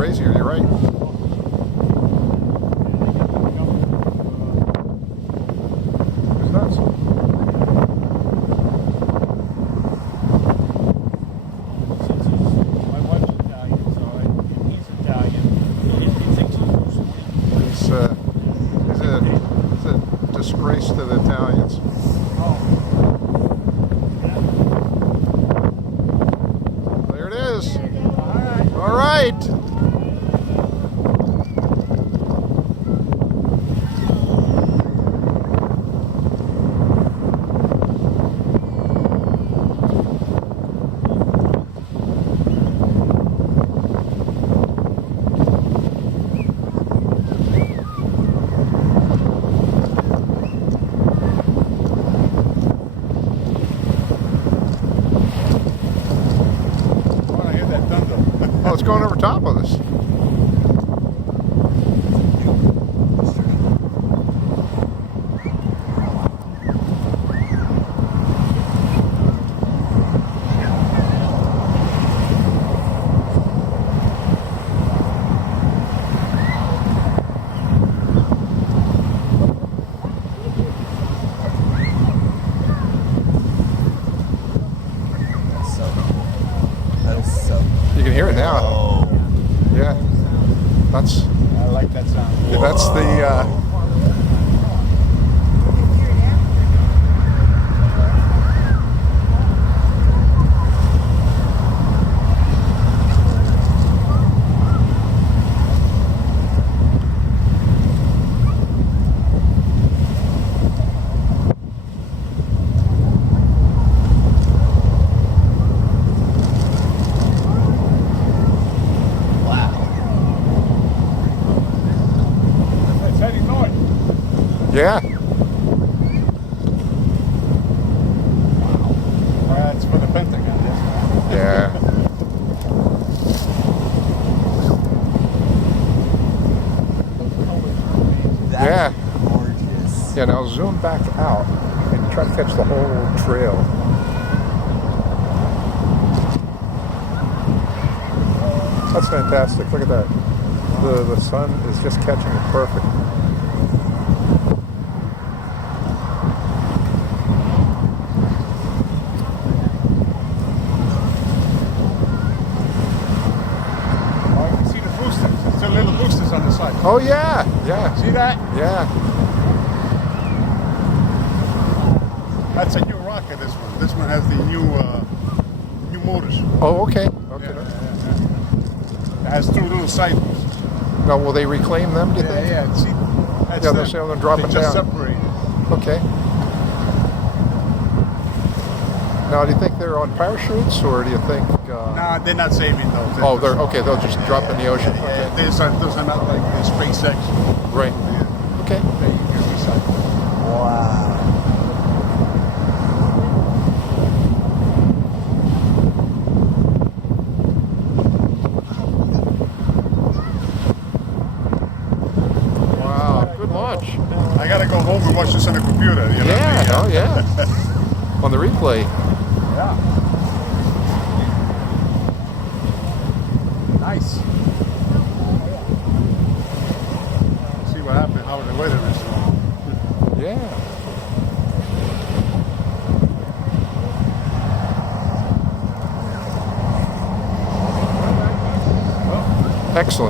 crazier. You're right. It's nuts. My wife's Italian, so he's Italian. He thinks He's a disgrace to the Italians. There it is. All right. Oh, it's going over top of us. You can hear it now. Oh. Yeah, that's. I like that sound. Yeah, that's the. Yeah. That's for the Pentagon, yes. Yeah. That's gorgeous. Yeah, now zoom back out and try to catch the whole trail. That's fantastic. Look at that. The sun is just catching it perfect. Little boosters on the side. Oh yeah, yeah. See that? Yeah. That's a new rocket. This one. This one has the new motors. Oh, okay. Okay. Yeah. It has two little side ones. Now, will they reclaim them? Do you think? Yeah. See, that's Yeah, they'll say they'll drop they it just down. separate. Okay. Now, do you think they're on parachutes, or do you think? Nah, they're not saving those. Oh, they're okay. They'll just drop in the ocean. Yeah, Okay. those are not like the SpaceX. Right. Yeah. Okay. They can recycle. Wow. Wow. Good launch. I gotta go home and watch this on the computer. You know? Yeah. Oh, yeah. On the replay. Yeah. Nice. See what happened, how the weather is. Yeah. Excellent.